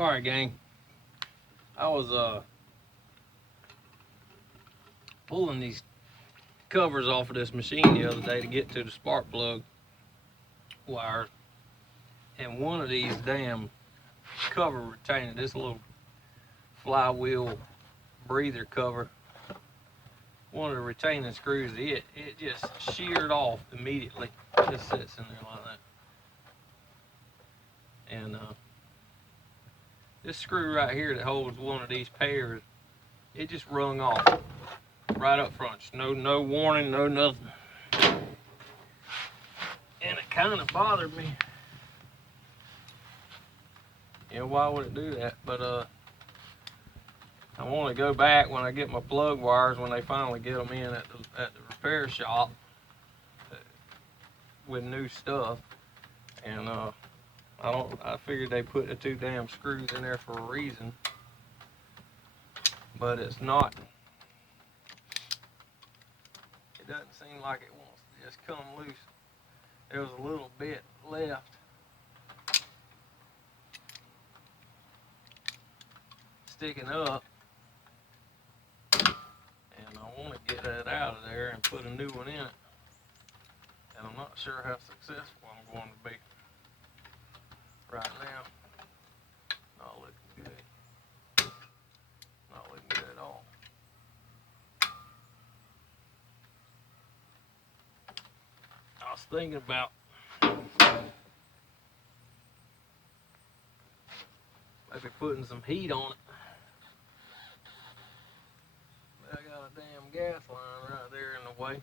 Alright, gang. I was pulling these covers off of this machine the other day to get to the spark plug wires, and one of these damn cover retainers, this little flywheel breather cover, one of the retaining screws, it just sheared off immediately. It just sits in there like that. And this screw right here that holds one of these pairs, it just rung off right up front. No warning, no nothing. And it kind of bothered me. You know, why would it do that? But I want to go back when I get my plug wires, when they finally get them in at the repair shop with new stuff. And I figured they put the two damn screws in there for a reason, but it's not. It doesn't seem like it wants to just come loose. There was a little bit left. Sticking up, and I want to get that out of there and put a new one in it, and I'm not sure how successful I'm going to be right now. Not looking good. Not looking good at all. I was thinking about maybe putting some heat on it. I got a damn gas line right there in the way.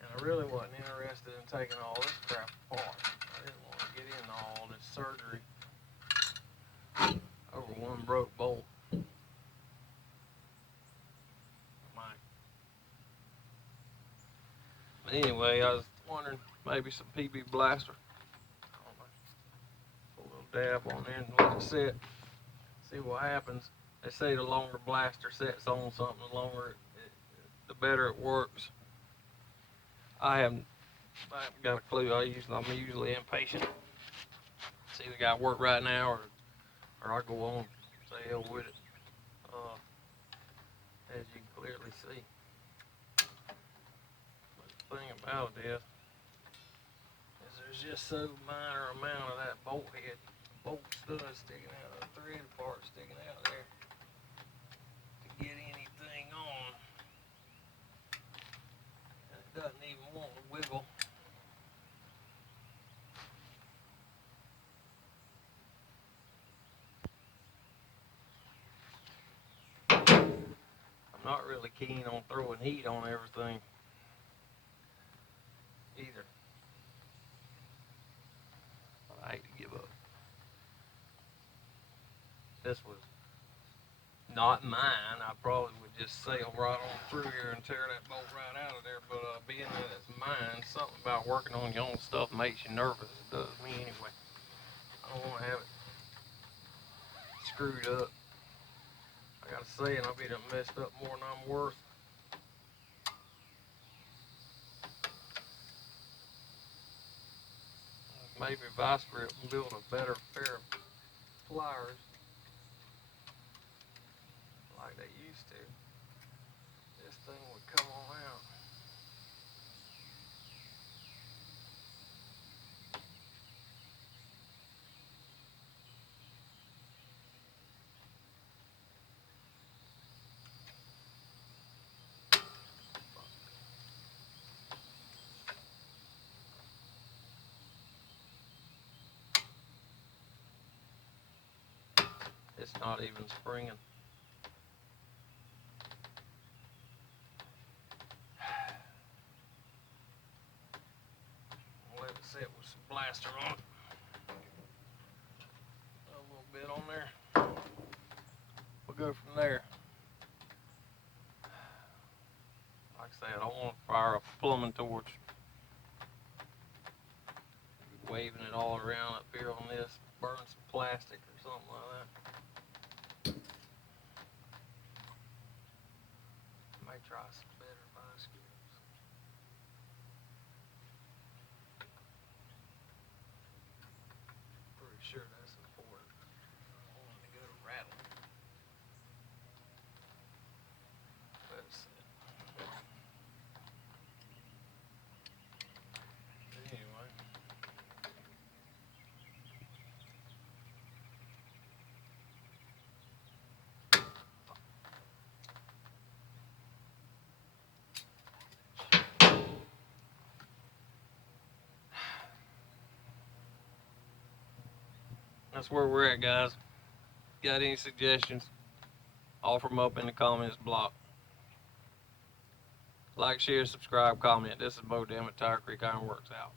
And I really wasn't interested in taking all this crap apart. I didn't want to get into all this surgery over one broke bolt. But anyway, I was wondering maybe some PB blaster. Put a little dab on there and let it sit. See what happens. They say the longer blaster sets on something, the better it works. I haven't got a clue. I'm usually impatient. It's either got to work right now or I go on, say hell with it. As you can clearly see. But the thing about it is there's just so minor amount of that bolt head, bolt stud sticking out, the thread part sticking out there to get anything on. And it doesn't even want to wiggle. I'm not really keen on throwing heat on everything either. I hate to give up. This was not mine. I probably would just sail right on through here and tear that bolt right out of there. But being that it's mine, something about working on your own stuff makes you nervous. It does me anyway. I don't want to have it screwed up. I gotta say, and I'll be done messed up more than I'm worth. Maybe Vice Grip can build a better pair of pliers like they used to. This thing would come on out. It's not even springing. I'll let it sit with some blaster on it. A little bit on there. We'll go from there. Like I said, I want to fire a plumbing torch. Waving it all around up here on this, burn some plastic or something like that. May try some better vice grips. That's where we're at, guys. Got any suggestions? Offer them up in the comments block. Like, share, subscribe, comment. This is Bo Dem at Tire Creek Ironworks out.